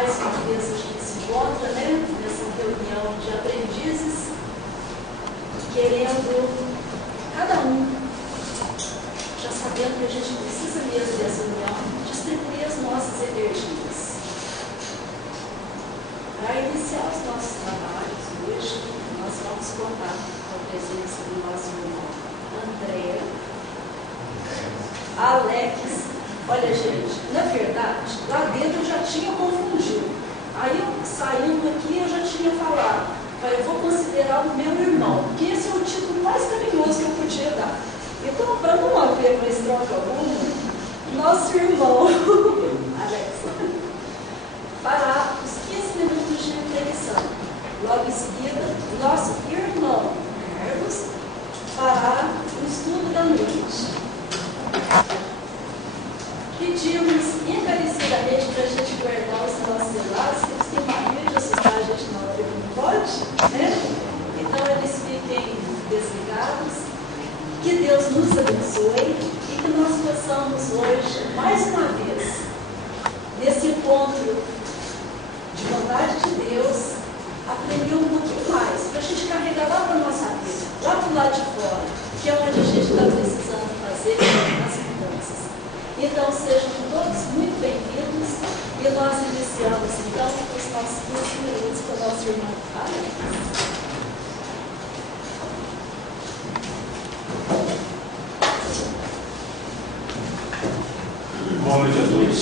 mais uma vez a gente se encontra, né, nessa reunião de aprendizes, querendo, cada um, já sabendo que a gente precisa mesmo dessa união, distribuir as nossas energias. Para iniciar os nossos trabalhos hoje, nós vamos contar com a presença do nosso irmão André, Alex. Olha, gente, na verdade, lá dentro eu já tinha confundido. Aí eu saindo aqui, eu já tinha falado, eu vou considerar o meu irmão, porque esse é o título mais carinhoso que eu podia dar. Então, para não haver mais troca alguma, nosso irmão, Alex, fará os 15 minutos de reflexão. Logo em seguida, nosso irmão, Carlos, fará o estudo da noite. Pedimos encarecidamente para a gente guardar os nossos celulares, que eles têm mania de assustar a gente na hora que não pode, né? Então eles fiquem desligados. Que Deus nos abençoe e que nós possamos hoje, mais uma vez, nesse encontro de vontade de Deus, aprender um pouquinho mais, para a gente carregar lá para a nossa vida, lá para o lado de fora, que é onde a gente está precisando fazer as mudanças. Então, sejam todos muito bem-vindos e nós iniciamos, então, os nossos 15 minutos com o nosso irmão Alex. Boa noite a todos.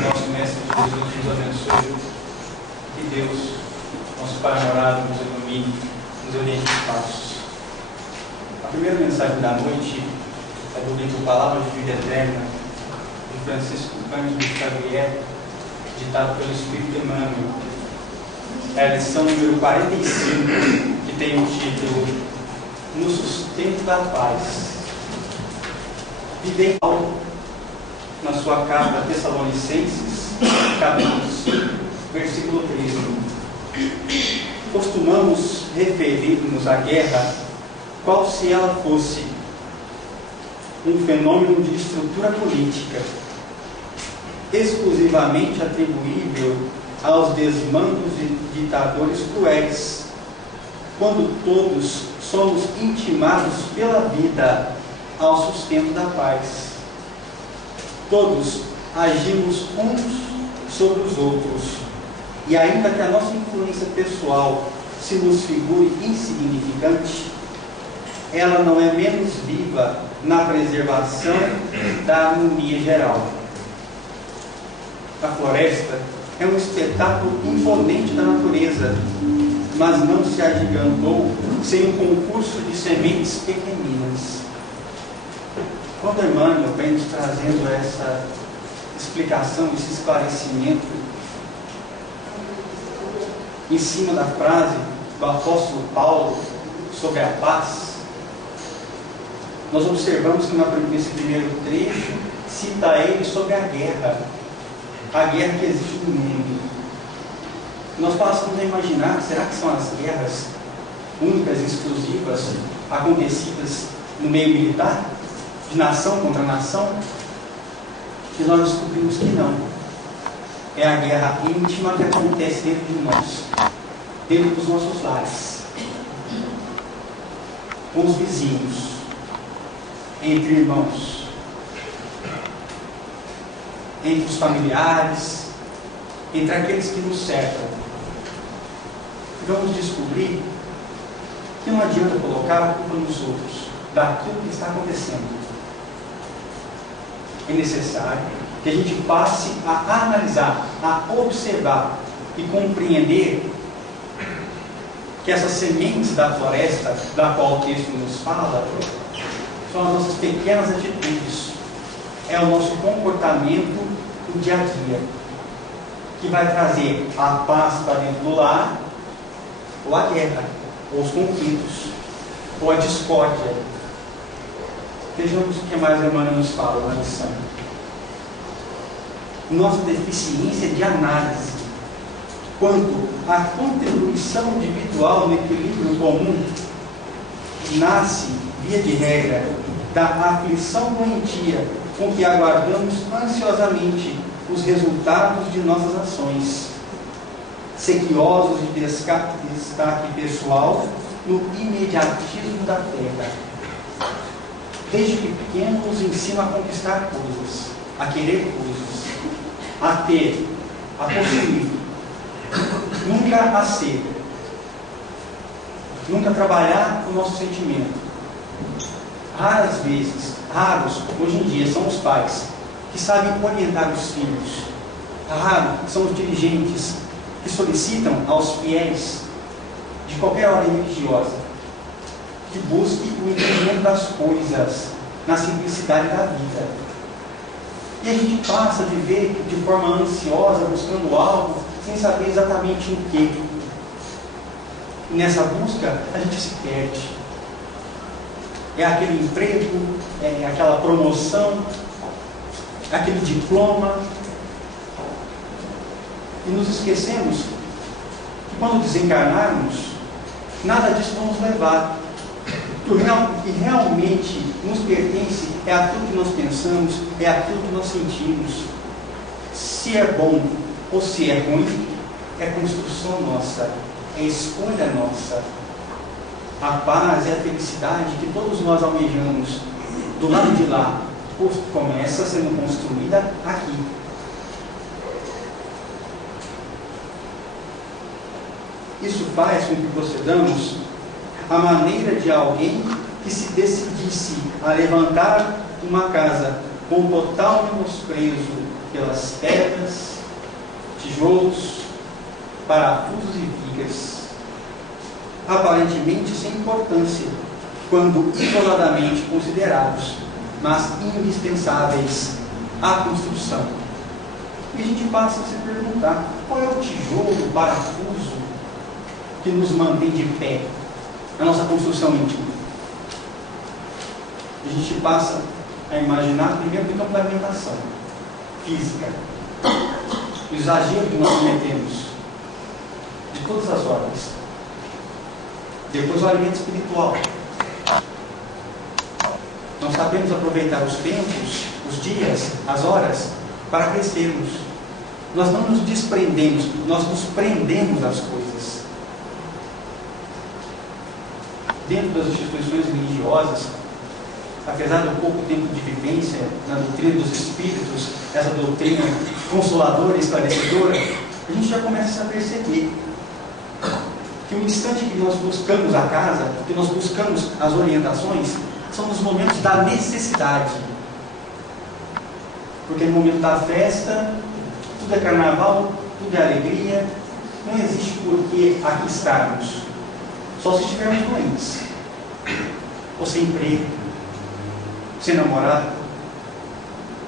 Nosso Mestre Jesus nos abençoe. Que Deus, nosso Pai amorado, nos ilumine, nos oriente os passos. A primeira mensagem da noite é do livro Palavras de Vida Eterna, de Francisco Cândido Xavier, ditado pelo Espírito Emmanuel. É a lição número 45, que tem o título No Sustento da Paz. Vivei Paulo na sua carta a Tessalonicenses, capítulo 5, versículo 13. Costumamos referir-nos à guerra qual se ela fosse um fenômeno de estrutura política, exclusivamente atribuível aos desmandos de ditadores cruéis, quando todos somos intimados pela vida ao sustento da paz. Todos agimos uns sobre os outros, e ainda que a nossa influência pessoal se nos figure insignificante, ela não é menos viva na preservação da harmonia geral. A floresta é um espetáculo imponente da natureza, mas não se agigantou sem um concurso de sementes pequeninas. Quando Emmanuel vem nos trazendo essa explicação, esse esclarecimento, em cima da frase do apóstolo Paulo sobre a paz, nós observamos que nesse primeiro trecho cita ele sobre a guerra que existe no mundo. Nós passamos a imaginar, será que são as guerras únicas e exclusivas acontecidas no meio militar? De nação contra nação? E nós descobrimos que não. É a guerra íntima que acontece dentro de nós, dentro dos nossos lares, com os vizinhos, entre irmãos, entre os familiares, entre aqueles que nos cercam. E vamos descobrir que não adianta colocar a culpa nos outros daquilo que está acontecendo. É necessário que a gente passe a analisar, a observar e compreender que essas sementes da floresta, da qual o texto nos fala, são as nossas pequenas atitudes, é o nosso comportamento no dia a dia, que vai trazer a paz para dentro do lar, ou a guerra, ou os conflitos, ou a discórdia. Vejamos o que mais Emmanuel nos fala na lição. Nossa deficiência de análise quanto à contribuição individual no equilíbrio comum nasce, via de regra, da aflição doentia com que aguardamos ansiosamente os resultados de nossas ações, sequiosos de destaque pessoal no imediatismo da terra. Desde pequeno nos ensina a conquistar coisas, a querer coisas, a ter, a possuir, nunca a ser, nunca trabalhar o nosso sentimento. Raros hoje em dia são os pais que sabem orientar os filhos. Raros são os dirigentes que solicitam aos fiéis de qualquer ordem religiosa que busque o entendimento das coisas na simplicidade da vida. E a gente passa a viver de forma ansiosa, buscando algo, sem saber exatamente o que. E nessa busca, a gente se perde. É aquele emprego, é aquela promoção, é aquele diploma. E nos esquecemos que quando desencarnarmos, nada disso vamos levar. O que realmente nos pertence é aquilo que nós pensamos, é aquilo que nós sentimos. Se é bom ou se é ruim, é construção nossa, é escolha nossa. A paz é a felicidade que todos nós almejamos. Do lado de lá, começa sendo construída aqui. Isso faz com que procedamos a maneira de alguém que se decidisse a levantar uma casa com total menosprezo pelas pedras, tijolos, parafusos e vigas, aparentemente sem importância, quando isoladamente considerados, mas indispensáveis à construção. E a gente passa a se perguntar, qual é o tijolo, o parafuso que nos mantém de pé na nossa construção íntima? A gente passa a imaginar primeiro no campo da alimentação física, o exagero que nós cometemos de todas as ordens. Depois o alimento espiritual. Não sabemos aproveitar os tempos, os dias, as horas para crescermos. Nós não nos desprendemos, nós nos prendemos às coisas. Dentro das instituições religiosas, apesar do pouco tempo de vivência na doutrina dos espíritos, essa doutrina consoladora e esclarecedora, a gente já começa a perceber que o instante que nós buscamos a casa, que nós buscamos as orientações, são nos momentos da necessidade. Porque no momento da festa, tudo é carnaval, tudo é alegria, não existe por que aqui estarmos. Só se estivermos doentes, ou sem emprego, sem namorado,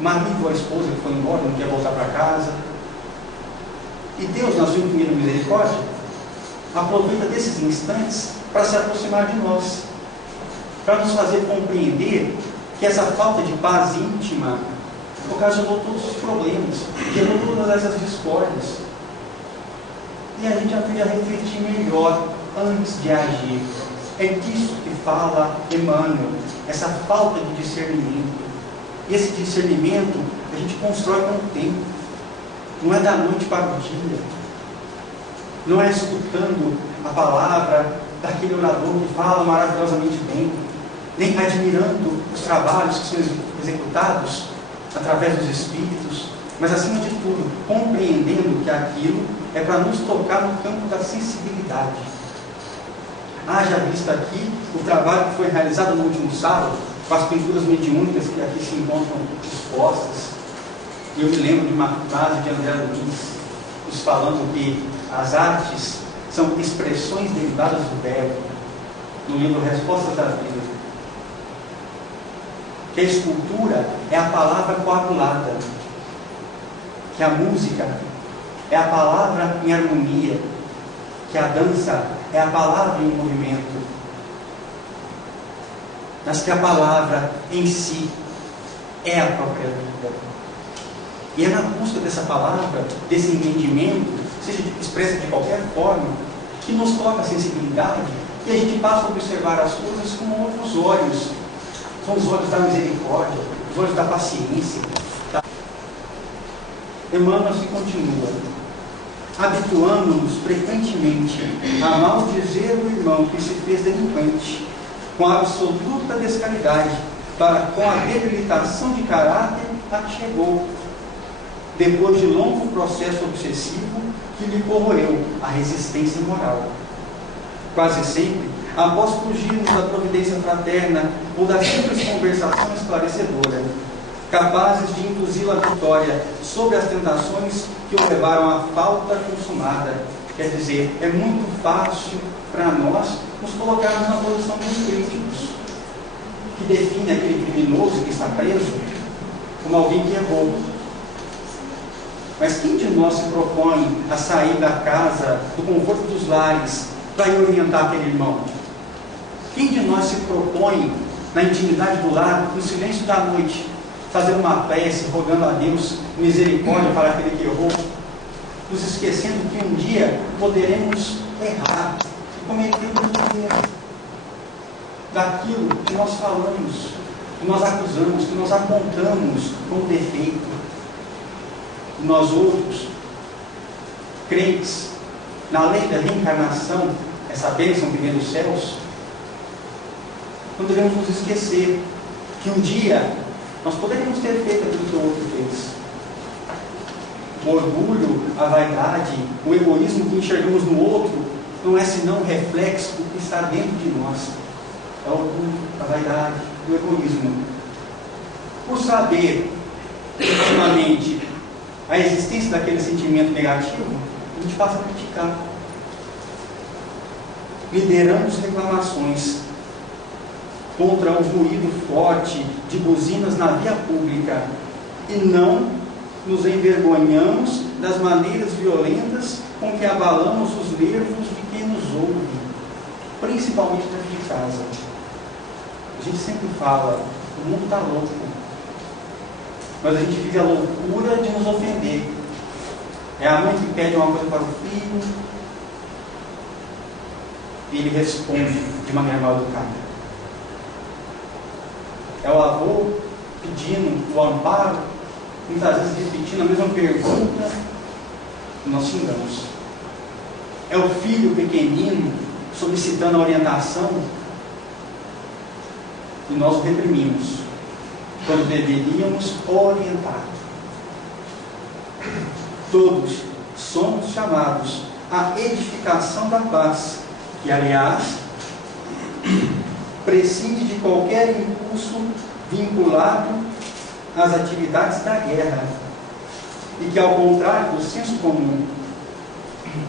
marido ou a esposa que foi embora, não quer voltar para casa. E Deus, na sua infinita misericórdia, aproveita desses instantes para se aproximar de nós, para nos fazer compreender que essa falta de paz íntima ocasionou todos os problemas, gerou todas essas discórdias. E a gente aprende a refletir melhor antes de agir. É disso que fala Emmanuel, essa falta de discernimento. E esse discernimento a gente constrói com o tempo. Não é da noite para o dia. Não é escutando a palavra daquele orador que fala maravilhosamente bem, nem admirando os trabalhos que são executados através dos espíritos, mas acima de tudo, compreendendo que aquilo é para nos tocar no campo da sensibilidade. Haja visto aqui o trabalho que foi realizado no último sábado, com as pinturas mediúnicas que aqui se encontram expostas. Eu me lembro de uma frase de André Luiz, nos falando que as artes são expressões derivadas do verbo, no livro Respostas da Vida. Que a escultura é a palavra coagulada, que a música é a palavra em harmonia, que a dança é a palavra em movimento, mas que a palavra em si é a própria vida. E é na busca dessa palavra, desse entendimento, seja expressa de qualquer forma, que nos toca a sensibilidade e a gente passa a observar as coisas com outros olhos. São os olhos da misericórdia, os olhos da paciência. Emmanuel se continua: habituamos-nos frequentemente a maldizer o irmão que se fez delinquente, com a absoluta descaridade, para com a debilitação de caráter a que chegou, depois de longo processo obsessivo que lhe corroeu a resistência moral. Quase sempre, após fugirmos da providência fraterna ou da simples conversação esclarecedora, capazes de induzi-lo à vitória sobre as tentações que o levaram à falta consumada. Quer dizer, é muito fácil para nós nos colocarmos na posição dos críticos, que define aquele criminoso que está preso como alguém que errou. Mas quem de nós se propõe a sair da casa, do conforto dos lares, para ir orientar aquele irmão? Quem de nós se propõe, na intimidade do lar, no silêncio da noite, fazer uma prece, rogando a Deus misericórdia para aquele que errou, nos esquecendo que um dia poderemos errar, cometer um erro daquilo que nós falamos, que nós acusamos, que nós apontamos como defeito? Nós outros, crentes na lei da reencarnação, essa bênção que vem dos céus, não devemos nos esquecer que um dia nós poderíamos ter feito aquilo que o outro fez. O orgulho, a vaidade, o egoísmo que enxergamos no outro não é senão um reflexo do que está dentro de nós. É o orgulho, a vaidade, o egoísmo. Por saber intimamente a existência daquele sentimento negativo, a gente passa a criticar. Lideramos reclamações contra o ruído forte de buzinas na via pública e não nos envergonhamos das maneiras violentas com que abalamos os nervos de quem nos ouve, principalmente dentro de casa. A gente sempre fala, o mundo está louco, mas a gente vive a loucura de nos ofender. É a mãe que pede uma coisa para o filho e ele responde de maneira mal educada. É o avô pedindo o amparo, muitas vezes repetindo a mesma pergunta, e nós xingamos. É o filho pequenino solicitando a orientação e nós o reprimimos, quando deveríamos orientar. Todos somos chamados à edificação da paz, que, aliás, prescinde de qualquer impulso vinculado às atividades da guerra, e que, ao contrário do senso comum,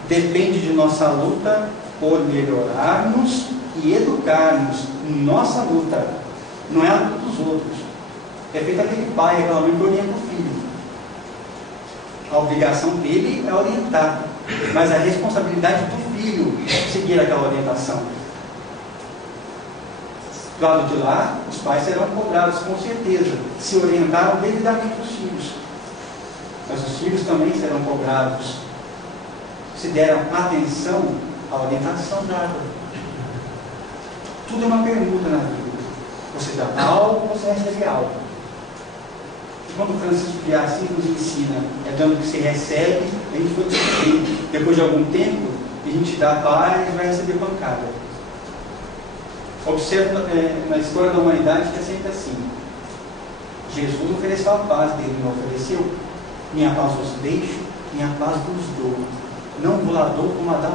depende de nossa luta por melhorarmos e educarmos. Nossa luta, não é a luta dos outros. É feito aquele pai, aquela mãe que orienta o filho. A obrigação dele é orientar, mas a responsabilidade do filho é seguir aquela orientação. Do lado de lá, os pais serão cobrados, com certeza, se orientaram devidamente os filhos. Mas os filhos também serão cobrados se deram atenção à orientação dada. Tudo é uma pergunta na vida. Você dá algo, você recebe algo. E quando Francisco de Assis nos ensina, é dando que se recebe, a gente foi discutir. Depois de algum tempo, a gente dá paz e vai receber pancada. Observa na história da humanidade que é sempre assim. Jesus ofereceu a paz dele, não ofereceu? Minha paz vos deixo, minha paz vos dou. Não vou lá dou como a